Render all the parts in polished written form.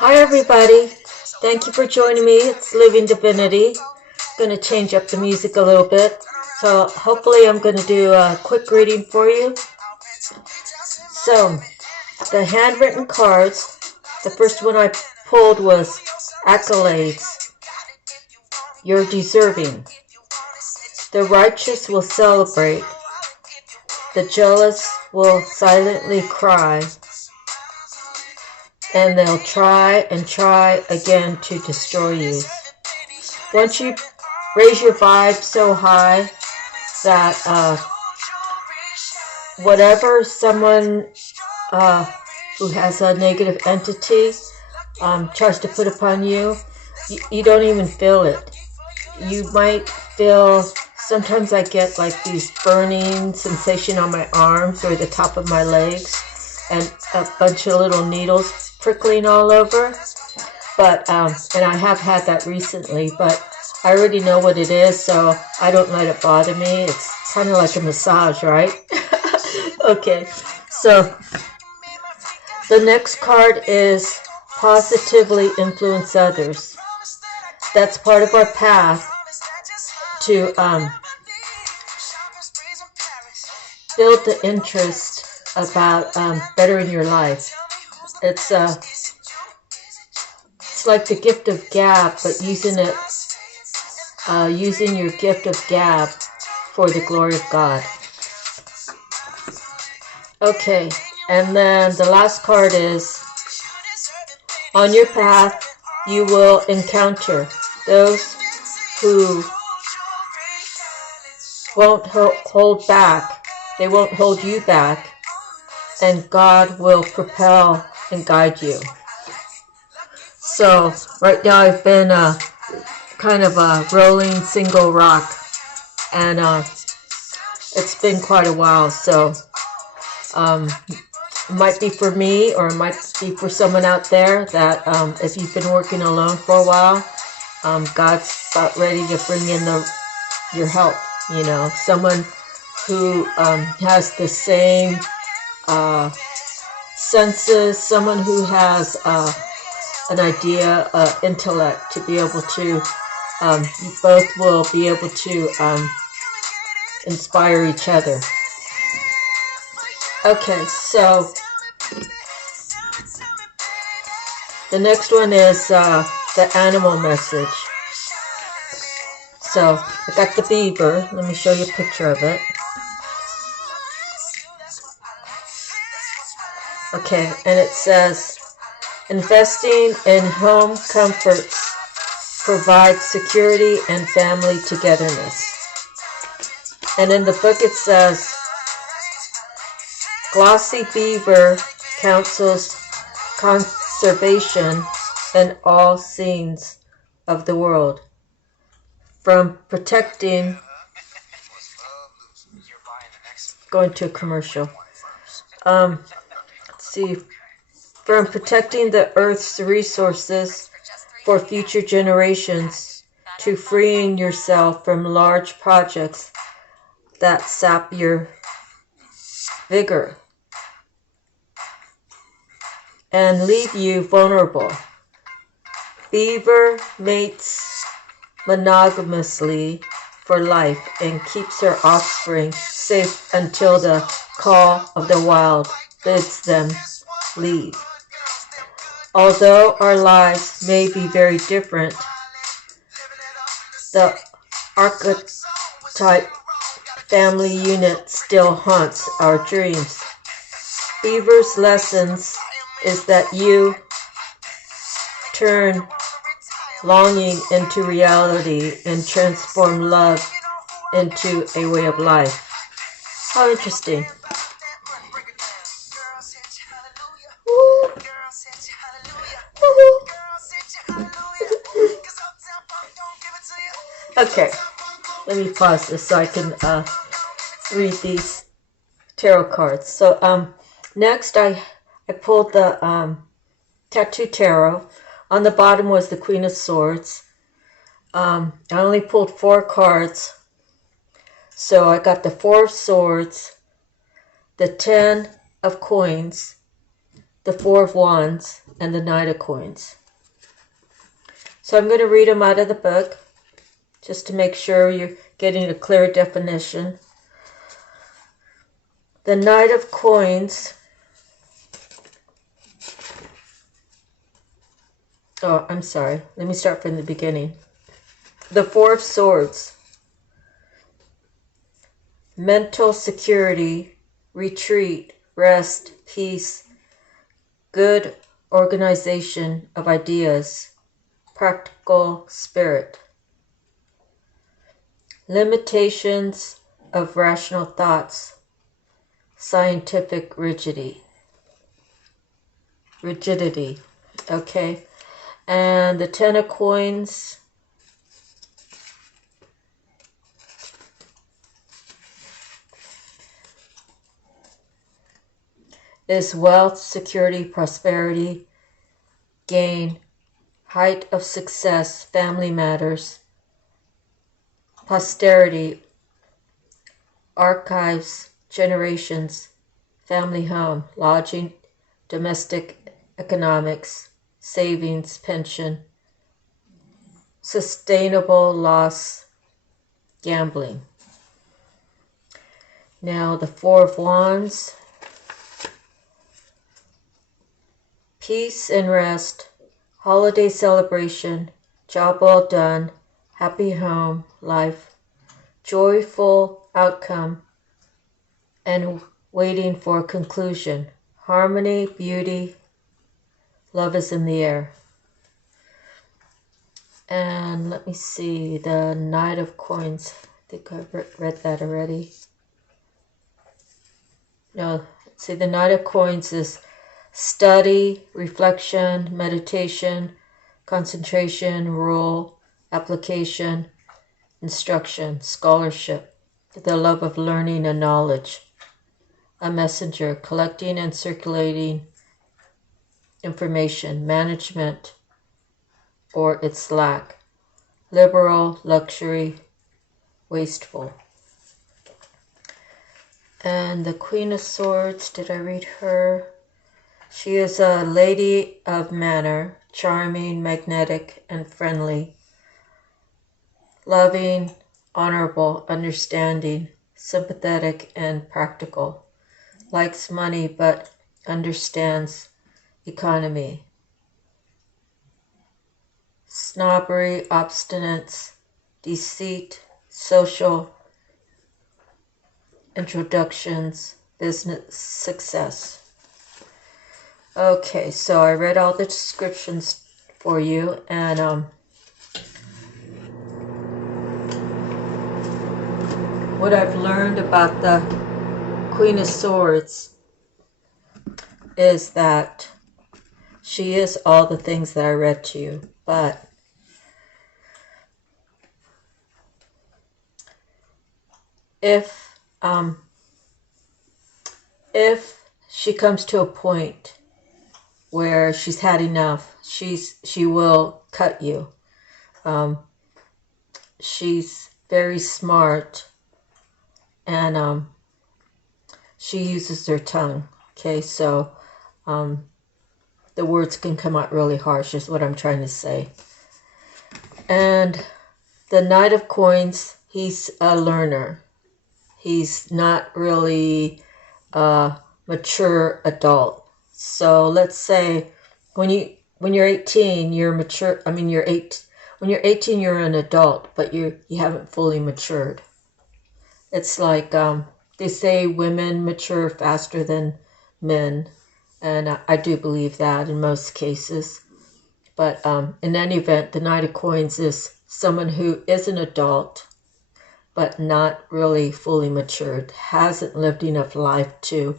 Hi everybody, thank you for joining me. It's Living Divinity. I'm going to change up the music a little bit. So hopefully I'm going to do a quick reading for you. So the handwritten cards, the first one I pulled was accolades. You're deserving. The righteous will celebrate. The jealous will silently cry. And they'll try and try again to destroy you. Once you raise your vibe so high that whatever someone who has a negative entity tries to put upon you, you don't even feel it. You might feel, sometimes I get like these burning sensation on my arms or the top of my legs and a bunch of little needles prickling all over, but and I have had that recently, but I already know what it is, so I don't let it bother me. It's kind of like a massage, right? Okay, so the next card is positively influence others. That's part of our path to build the interest about bettering your life. It's like the gift of gab, but using your gift of gab for the glory of God. Okay, and then the last card is, on your path you will encounter those who won't hold back. They won't hold you back, and God will propel and guide you. So right now I've been kind of a rolling single rock, and it's been quite a while, so it might be for me, or it might be for someone out there that if you've been working alone for a while, God's about ready to bring in your help, someone who has the same senses, someone who has an idea, intellect, to be able to, you both will be able to inspire each other. Okay, so the next one is the animal message. So I got the beaver. Let me show you a picture of it. Okay, and it says, investing in home comforts provides security and family togetherness. And in the book it says, glossy beaver counsels conservation in all scenes of the world, from protecting, going to a commercial, let's see, from protecting the earth's resources for future generations to freeing yourself from large projects that sap your vigor and leave you vulnerable. Beaver mates monogamously for life and keeps her offspring safe until the call of the wild bids them leave. Although our lives may be very different, the archetype family unit still haunts our dreams. Beaver's lessons is that you turn longing into reality and transform love into a way of life. How interesting. Okay, let me pause this so I can read these tarot cards. So next I pulled the Tattoo Tarot. On the bottom was the Queen of Swords. I only pulled 4 cards. So I got the 4 of Swords, the 10 of Coins, the Four of Wands, and the Knight of Coins. So I'm going to read them out of the book, just to make sure you're getting a clear definition. The Knight of Coins. Oh, I'm sorry. Let me start from the beginning. The Four of Swords. Mental security, retreat, rest, peace, good organization of ideas, practical spirit. Limitations of rational thoughts, scientific rigidity. Okay. And the Ten of Coins. Is wealth, security, prosperity, gain, height of success, family matters, posterity, archives, generations, family home, lodging, domestic economics, savings, pension, sustainable loss, gambling. Now the Four of Wands. Peace and rest, holiday celebration, job well done, happy home, life, joyful outcome, and waiting for conclusion. Harmony, beauty, love is in the air. And let me see, the Knight of Coins. I think I read that already. No, see, the Knight of Coins is study, reflection, meditation, concentration, rule, application, instruction, scholarship, the love of learning and knowledge, a messenger, collecting and circulating information, management or its lack, liberal, luxury, wasteful. And the Queen of Swords, did I read her? She is a lady of manner, charming, magnetic, and friendly, loving, honorable, understanding, sympathetic, and practical, likes money but understands economy, snobbery, obstinance, deceit, social introductions, business success. Okay, so I read all the descriptions for you, and what I've learned about the Queen of Swords is that she is all the things that I read to you, but if she comes to a point where she's had enough, she will cut you. She's very smart, and she uses her tongue. Okay, so the words can come out really harsh, is what I'm trying to say. And the Knight of Coins, he's a learner. He's not really a mature adult. So let's say when you're 18, you're mature. I mean, when you're 18, you're an adult, but you haven't fully matured. It's like they say women mature faster than men, and I do believe that in most cases. But in any event, the Knight of Coins is someone who is an adult, but not really fully matured, hasn't lived enough life to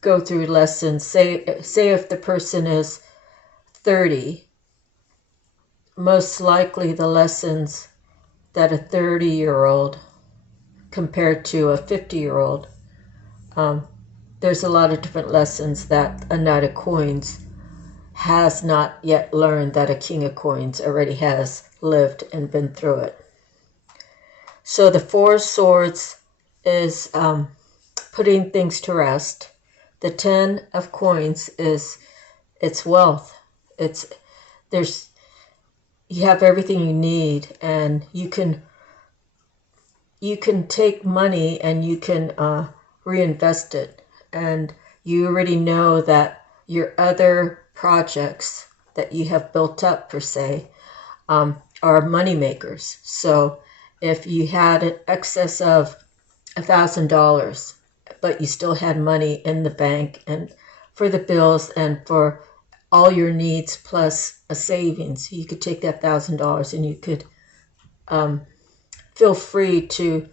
go through lessons. Say if the person is 30, most likely the lessons that a 30-year-old compared to a 50-year-old, there's a lot of different lessons that a Knight of Coins has not yet learned that a King of Coins already has lived and been through it. So the Four of Swords is putting things to rest, The 10 of coins is, it's wealth. You have everything you need, and you can take money and you can reinvest it. And you already know that your other projects that you have built up, per se, are money makers. So if you had an excess of $1,000, but you still had money in the bank and for the bills and for all your needs plus a savings, you could take that $1,000 and you could feel free to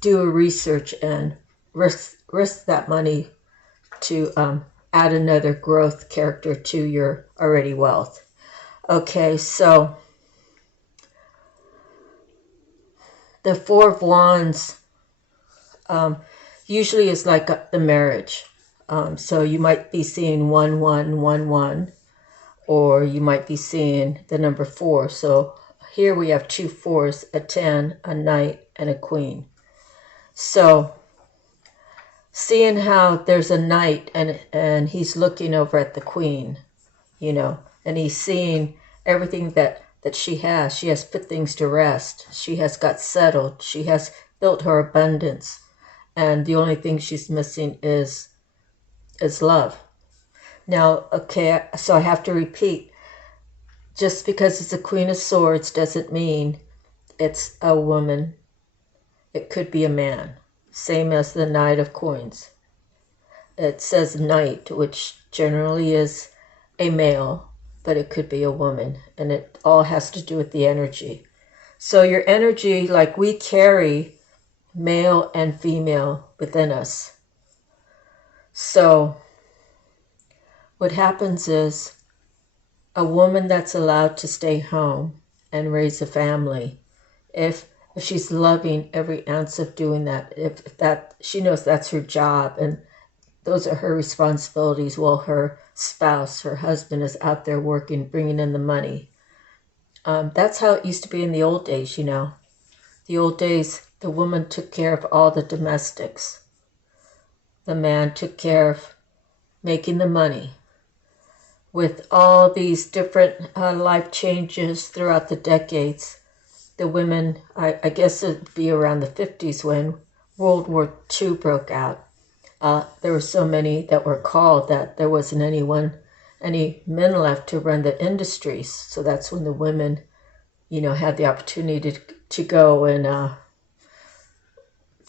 do a research and risk that money to add another growth character to your already wealth. Okay, so the Four of Wands usually is like the marriage. So you might be seeing 1111, or you might be seeing the number 4. So here we have 2 4s, a 10, a knight, and a queen. So seeing how there's a knight and he's looking over at the queen, and he's seeing everything that she has. She has put things to rest. She has got settled. She has built her abundance. And the only thing she's missing is love. Now, okay, so I have to repeat. Just because it's a Queen of Swords doesn't mean it's a woman. It could be a man. Same as the Knight of Coins. It says knight, which generally is a male, but it could be a woman. And it all has to do with the energy. So your energy, like we carry male and female within us. So what happens is a woman that's allowed to stay home and raise a family, if she's loving every ounce of doing that, if that she knows that's her job and those are her responsibilities while her spouse, her husband, is out there working, bringing in the money. That's how it used to be in the old days, The old days, the woman took care of all the domestics. The man took care of making the money. With all these different life changes throughout the decades, the women, I guess it'd be around the 50s when World War II broke out. There were so many that were called that there wasn't any men left to run the industries. So that's when the women, had the opportunity to go and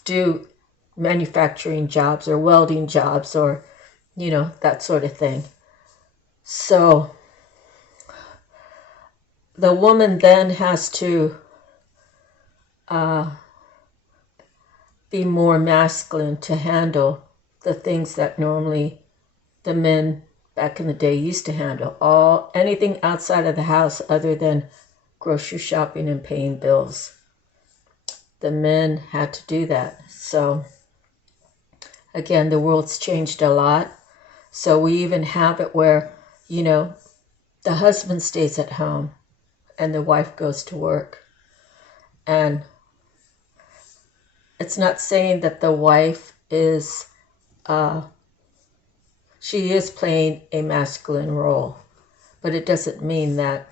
do manufacturing jobs or welding jobs or, that sort of thing. So the woman then has to be more masculine to handle the things that normally the men back in the day used to handle. Anything outside of the house other than grocery shopping and paying bills. The men had to do that. So again, the world's changed a lot. So we even have it where, the husband stays at home and the wife goes to work. And it's not saying that the wife is, she is playing a masculine role, but it doesn't mean that,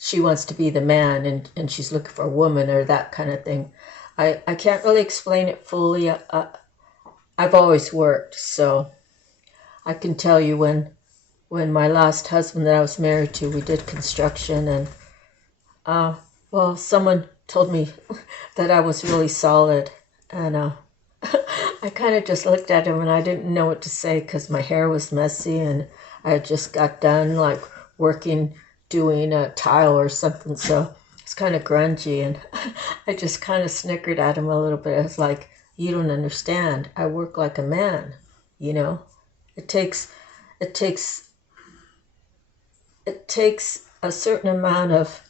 she wants to be the man and she's looking for a woman or that kind of thing. I can't really explain it fully. I've always worked, so I can tell you when my last husband that I was married to, we did construction, and someone told me that I was really solid, and I kind of just looked at him and I didn't know what to say because my hair was messy and I had just got done like working, doing a tile or something, so it's kind of grungy, and I just kind of snickered at him a little bit. I was like, you don't understand. I work like a man, It takes a certain amount of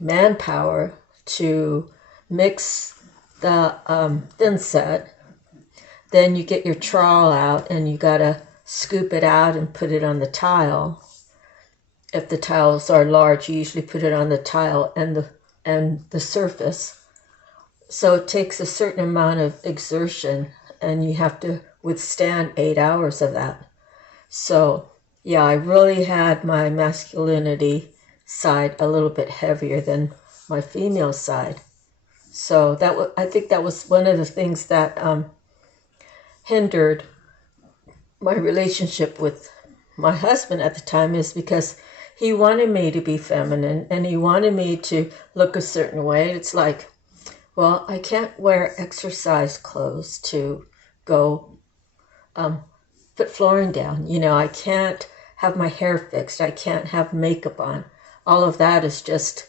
manpower to mix the thin set. Then you get your trowel out and you gotta scoop it out and put it on the tile. If the tiles are large, you usually put it on the tile and the surface. So it takes a certain amount of exertion, and you have to withstand 8 hours of that. So yeah, I really had my masculinity side a little bit heavier than my female side. So I think that was one of the things that hindered my relationship with my husband at the time, is because he wanted me to be feminine and he wanted me to look a certain way. It's like, well, I can't wear exercise clothes to go put flooring down. I can't have my hair fixed. I can't have makeup on. All of that is just,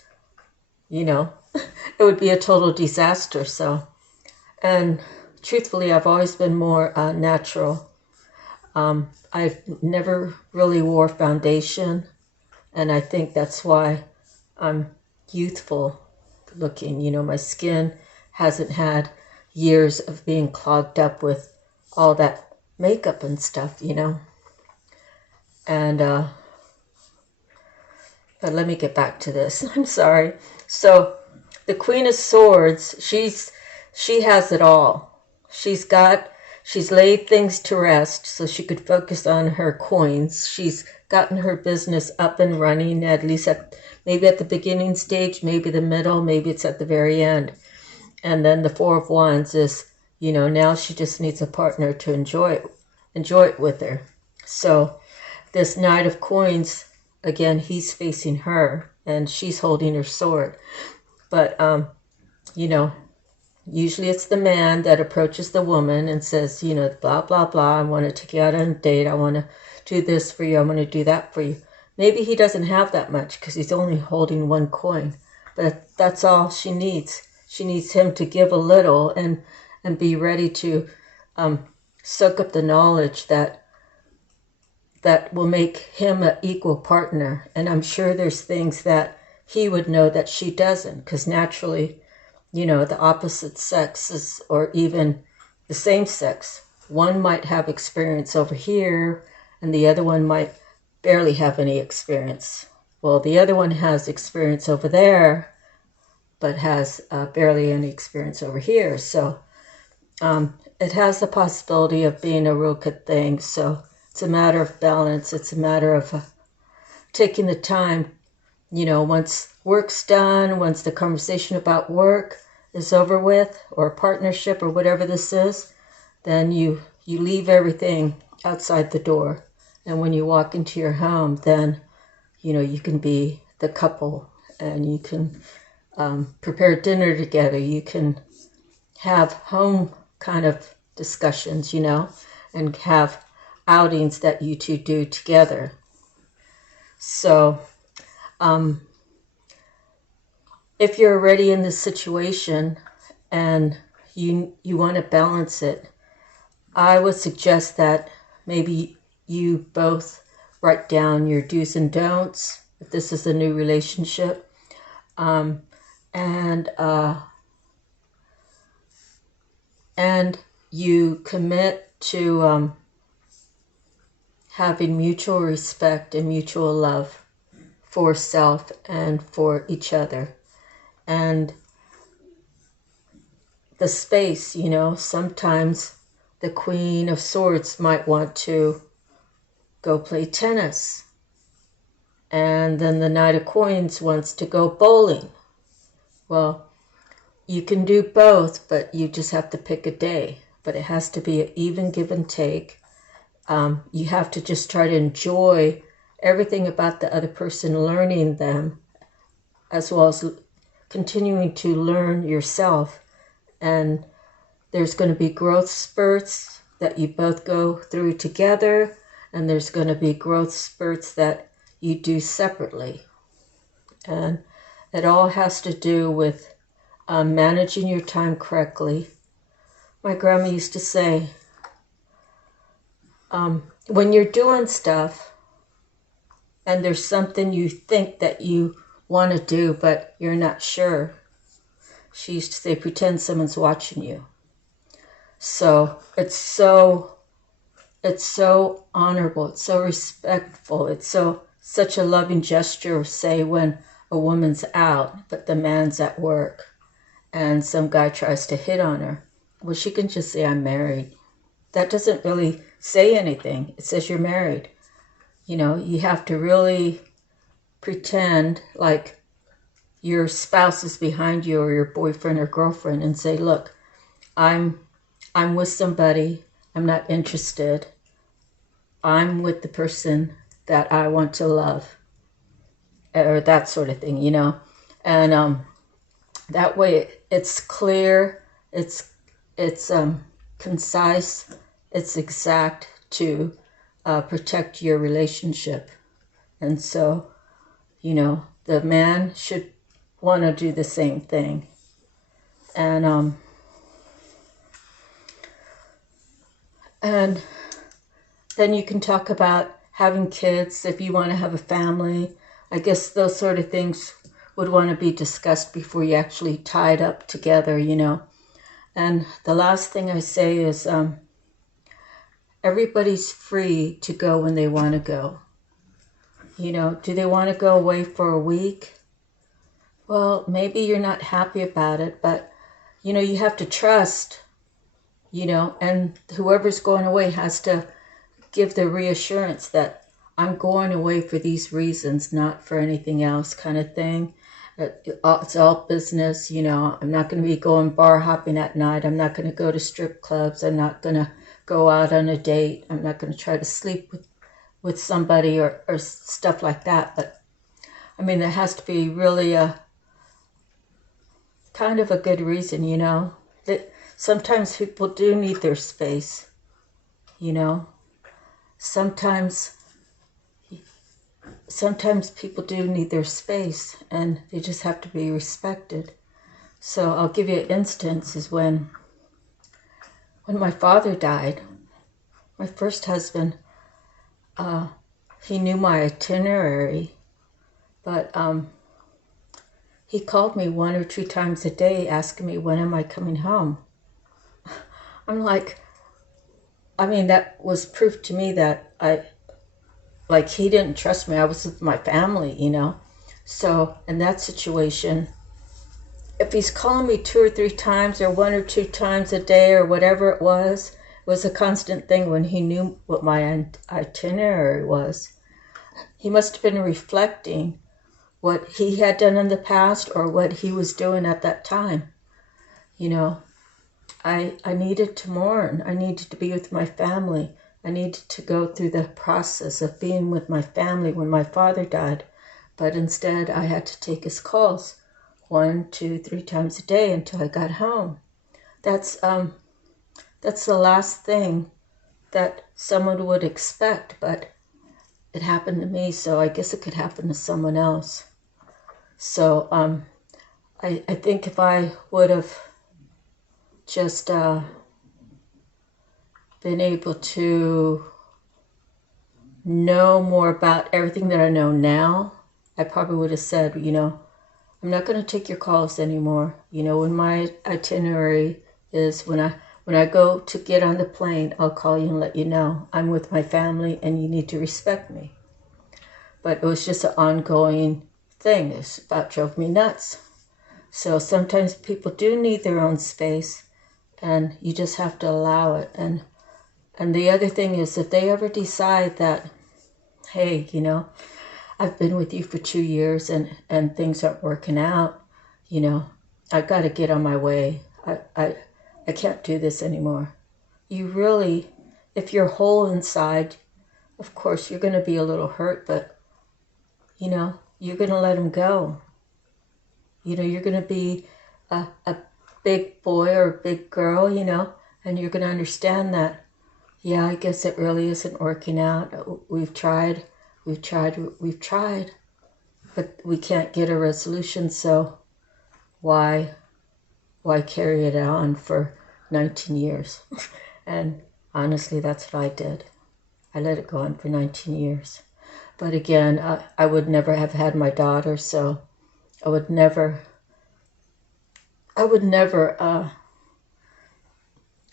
it would be a total disaster. So, and truthfully, I've always been more natural. I've never really wore foundation, and I think that's why I'm youthful looking. My skin hasn't had years of being clogged up with all that makeup and stuff, And, but let me get back to this. I'm sorry. So the Queen of Swords, she has it all. She's laid things to rest so she could focus on her coins. She's gotten her business up and running, at least maybe at the beginning stage, maybe the middle, maybe it's at the very end. And then the Four of Wands is, now she just needs a partner to enjoy it with her. So this Knight of Coins, again, he's facing her and she's holding her sword. But, usually it's the man that approaches the woman and says, blah, blah, blah. I want to take you out on a date. I want to do this for you. I want to do that for you. Maybe he doesn't have that much because he's only holding one coin. But that's all she needs. She needs him to give a little and be ready to soak up the knowledge that will make him an equal partner. And I'm sure there's things that he would know that she doesn't, because naturally, the opposite sexes, or even the same sex, one might have experience over here and the other one might barely have any experience. Well, the other one has experience over there but has barely any experience over here. So it has the possibility of being a real good thing. So it's a matter of balance. It's a matter of taking the time, once work's done, once the conversation about work is over with, or a partnership or whatever this is, then you leave everything outside the door. And when you walk into your home, then, you can be the couple and you can prepare dinner together. You can have home kind of discussions, and have outings that you two do together. So, if you're already in this situation and you want to balance it, I would suggest that maybe you both write down your do's and don'ts if this is a new relationship, and you commit to having mutual respect and mutual love for self and for each other. And the space, sometimes the Queen of Swords might want to go play tennis. And then the Knight of Coins wants to go bowling. Well, you can do both, but you just have to pick a day. But it has to be an even give and take. You have to just try to enjoy everything about the other person, learning them, as well as continuing to learn yourself. And there's going to be growth spurts that you both go through together, and there's going to be growth spurts that you do separately. And it all has to do with managing your time correctly. My grandma used to say, when you're doing stuff and there's something you think that you want to do but you're not sure, she used to say, pretend someone's watching you. So it's so honorable, it's so respectful, it's such a loving gesture, say, when a woman's out but the man's at work and some guy tries to hit on her. Well, she can just say, I'm married. that doesn't really say anything. It says you're married. You know, you have to really pretend like your spouse is behind you, or your boyfriend or girlfriend, and say, look, I'm with somebody. I'm not interested. I'm with the person that I want to love, or that sort of thing, you know. And that way it's clear, it's concise, it's exact to protect your relationship. And so, you know, the man should want to do the same thing. And then you can talk about having kids if you want to have a family. I guess those sort of things would want to be discussed before you actually tied up together, you know. And the last thing I say is everybody's free to go when they want to go. You know, do they want to go away for a week? Well, maybe you're not happy about it, but, you know, you have to trust, you know, and whoever's going away has to give the reassurance that I'm going away for these reasons, not for anything else, kind of thing. It's all business, you know. I'm not going to be going bar hopping at night. I'm not going to go to strip clubs. I'm not going to go out on a date. I'm not going to try to sleep with somebody or stuff like that. But, I mean, there has to be really a kind of a good reason, you know. That sometimes people do need their space, you know. Sometimes people do need their space, and they just have to be respected. So I'll give you an instance. Is when my father died, my first husband, he knew my itinerary, but he called me 1 or 2 times a day asking me, when am I coming home? I'm like, I mean, that was proof to me that he didn't trust me. I was with my family, you know. So in that situation, if he's calling me 2 or 3 times, or 1 or 2 times a day, or whatever it was a constant thing when he knew what my itinerary was. He must have been reflecting what he had done in the past, or what he was doing at that time. You know, I needed to mourn. I needed to be with my family. I needed to go through the process of being with my family when my father died. But instead, I had to take his calls 1, 2, 3 times a day until I got home. That's the last thing that someone would expect, but it happened to me, so I guess it could happen to someone else. So I think if I would have just been able to know more about everything that I know now, I probably would have said, you know, I'm not going to take your calls anymore. You know, when my itinerary is when I go to get on the plane, I'll call you and let you know I'm with my family and you need to respect me. But it was just an ongoing thing. It about drove me nuts. So sometimes people do need their own space, and you just have to allow it. And the other thing is, if they ever decide that, hey, you know, I've been with you for 2 years and things aren't working out, you know, I got to get on my way. I can't do this anymore. You really, if you're whole inside, of course, you're going to be a little hurt, but, you know, you're going to let him go. You know, you're going to be a big boy or a big girl, you know, and you're going to understand that, yeah, I guess it really isn't working out. We've tried, but we can't get a resolution, so why carry it on for 19 years? And honestly, that's what I did. I let it go on for 19 years. But again, I would never have had my daughter, so I would never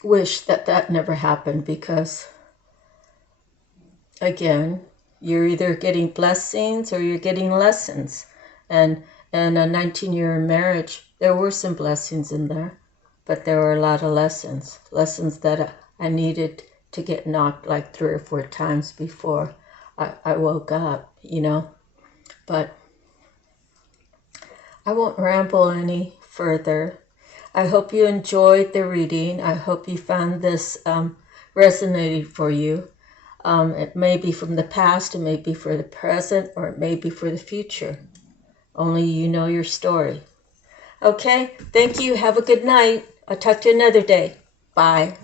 wish that never happened, because, again, you're either getting blessings or you're getting lessons. And a 19-year marriage, there were some blessings in there, but there were a lot of lessons that I needed to get knocked like 3 or 4 times before I woke up, you know. But I won't ramble any further. I hope you enjoyed the reading. I hope you found this resonated for you. It may be from the past, it may be for the present, or it may be for the future. Only you know your story. Okay, thank you. Have a good night. I'll talk to you another day. Bye.